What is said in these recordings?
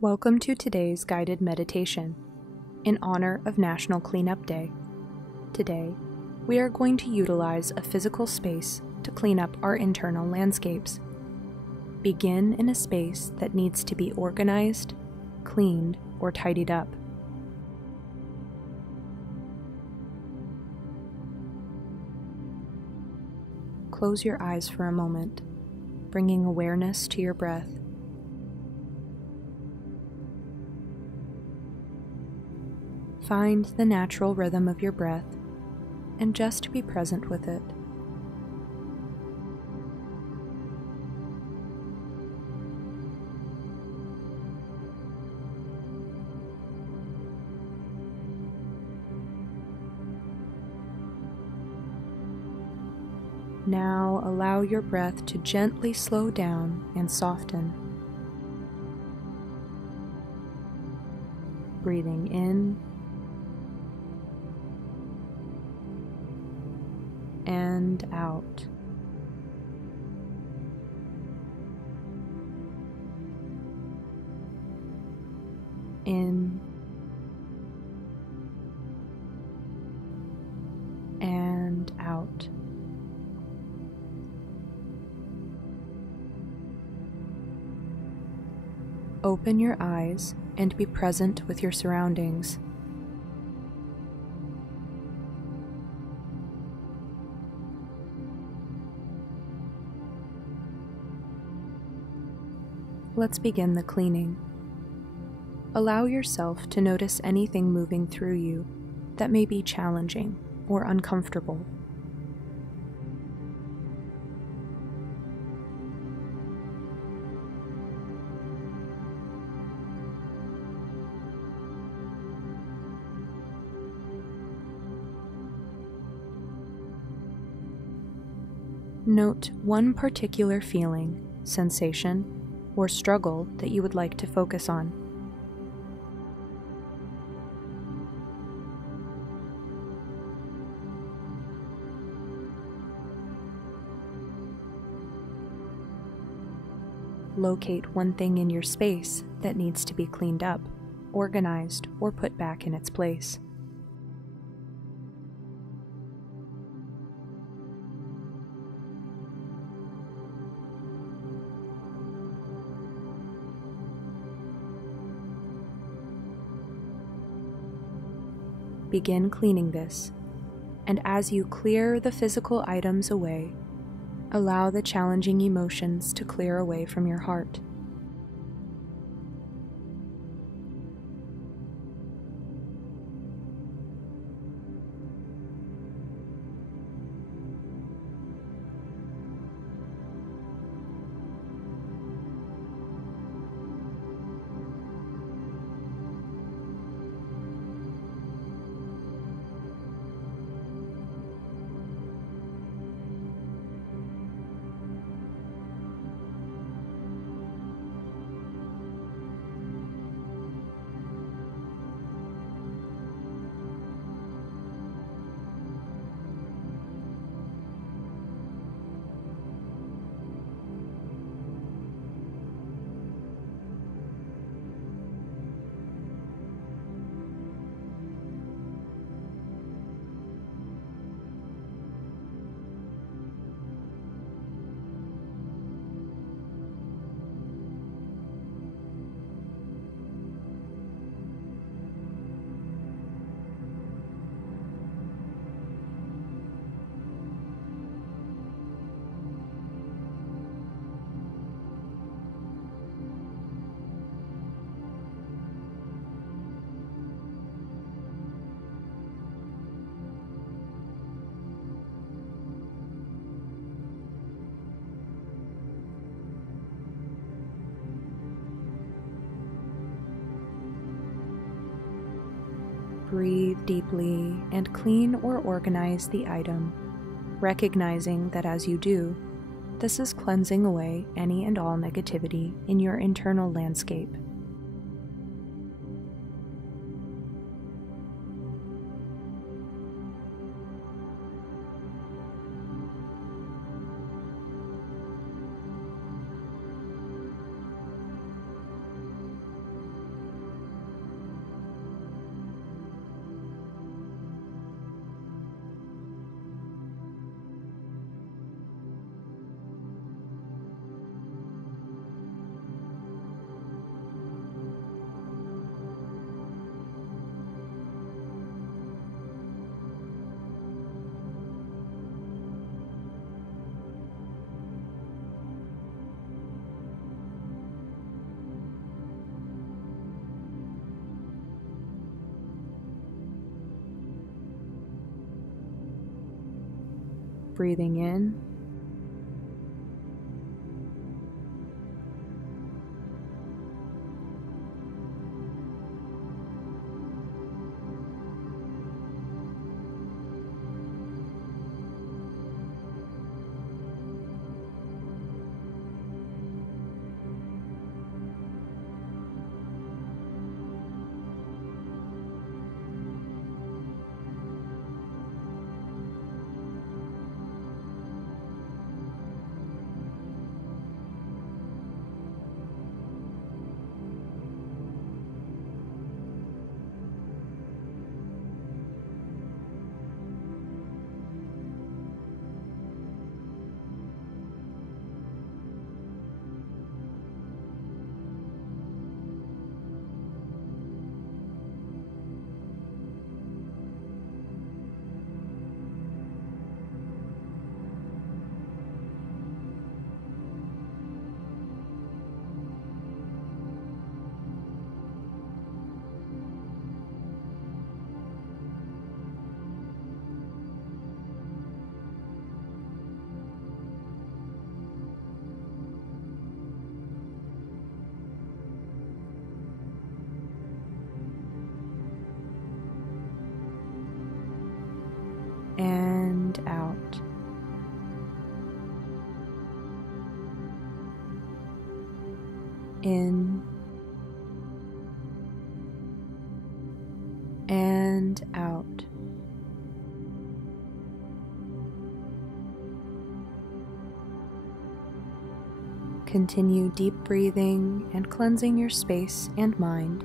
Welcome to today's guided meditation in honor of National Cleanup Day. Today, we are going to utilize a physical space to clean up our internal landscapes. Begin in a space that needs to be organized, cleaned, or tidied up. Close your eyes for a moment, bringing awareness to your breath. Find the natural rhythm of your breath and just be present with it. Now allow your breath to gently slow down and soften. Breathing in and out. In and out. Open your eyes and be present with your surroundings. Let's begin the cleaning. Allow yourself to notice anything moving through you that may be challenging or uncomfortable. Note one particular feeling, sensation, or struggle that you would like to focus on. Locate one thing in your space that needs to be cleaned up, organized, or put back in its place. Begin cleaning this, and as you clear the physical items away, allow the challenging emotions to clear away from your heart. Breathe deeply and clean or organize the item, recognizing that as you do, this is cleansing away any and all negativity in your internal landscape. Breathing in and out. In and out. Continue deep breathing and cleansing your space and mind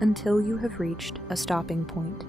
until you have reached a stopping point.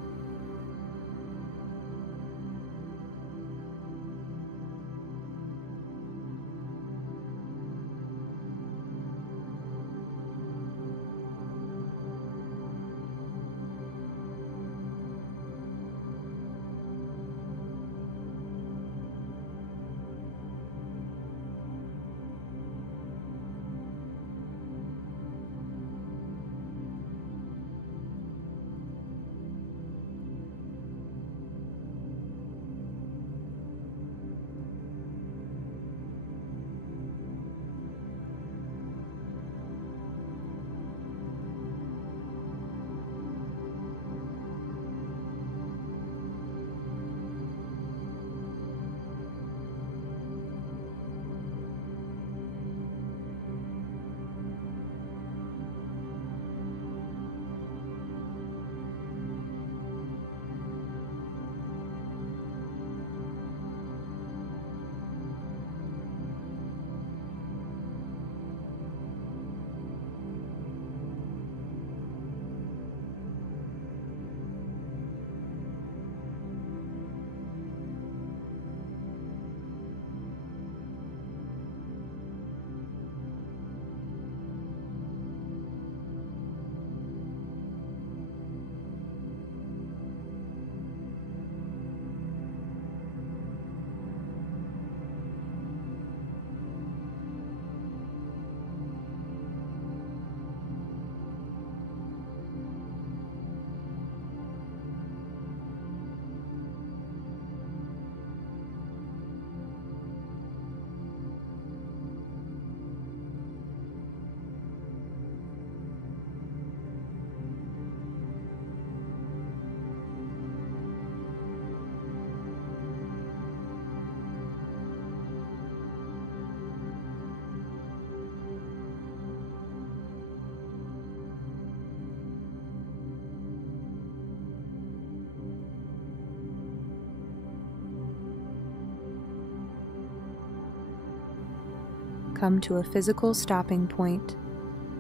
Come to a physical stopping point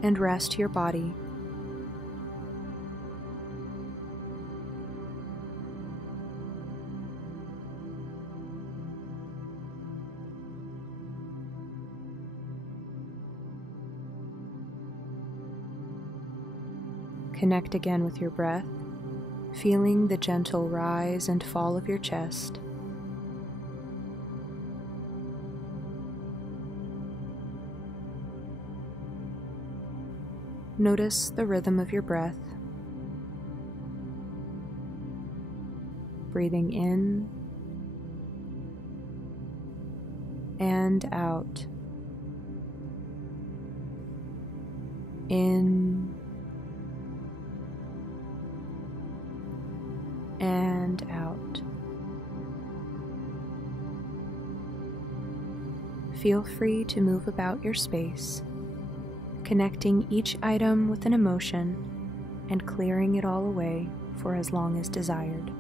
and rest your body. Connect again with your breath, feeling the gentle rise and fall of your chest. Notice the rhythm of your breath, breathing in and out. In and out. Feel free to move about your space, connecting each item with an emotion and clearing it all away for as long as desired.